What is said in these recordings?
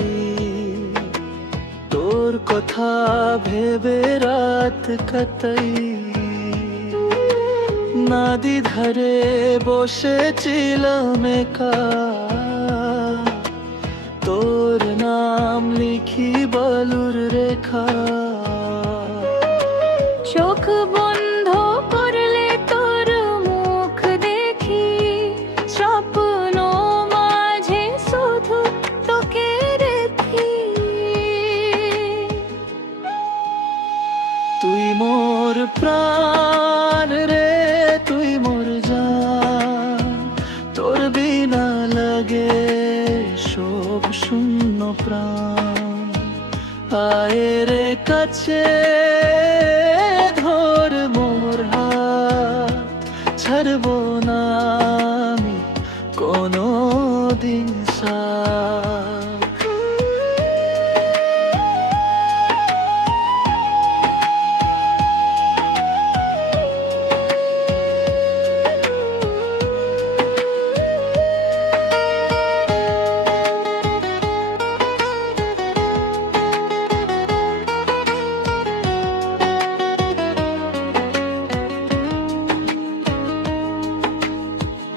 যাই, তোর কথা ভেবে রাত কাটাই। নদী ধারে বসেছিলাম একা, তোর নাম লিখি বালুর রেখা। চোখ বন্ধ করলে তোর মুখ দেখি, স্বপ্ন মাঝে শুধু তোকে দেখি। তুই মোর প্রাণ রে, তুই মোর জান, তোর বিনা লাগে সব শূন্য প্রাণ। আয় রে কাছে ধর মোর হাত, ছাড়বো না আমি কোনো দিন সাথ।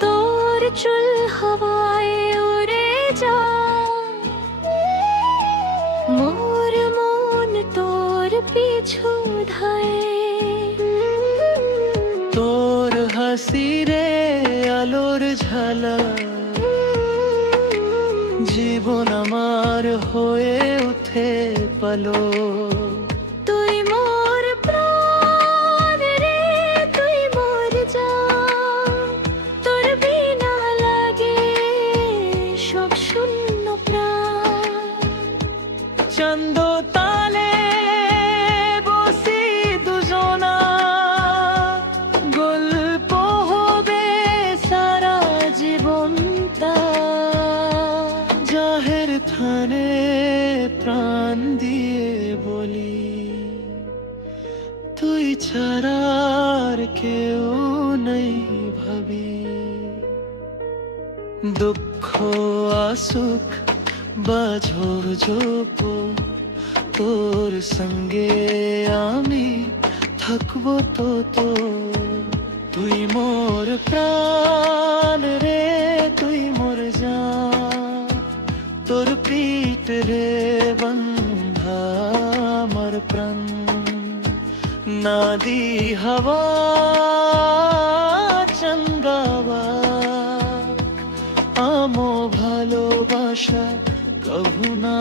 তোর চুল হাওয়ায় উড়ে যায়, মোর মন তোর পিছু ধায়। তোর হাসি রে আলোর ঝালক, জীবন আমার হয়ে উঠে পালক। তুই মোর প্রাণ রে, তুই মোর জান, তোর বিনা লাগে সব শূন্য প্রাণ। চন্দ তালে বসি দুজনা, গল্প হবে সারা জীবনটা। জাহের থানে প্রাণ দিয়ে বলি, তুই ছাড়ার কেউ নেই ভাবি। দুঃখ আসুক বা ঝড় ঝোপো, তোর সঙ্গে আমি থাকবো তো। তুই মোর প্রাণ রে, তুই মোর জান, তোর পিঠ রে বন্ধা আমার প্রাণ। নাদি হাওয়া চন্দাবা, আমো ভালোবাসা কভু না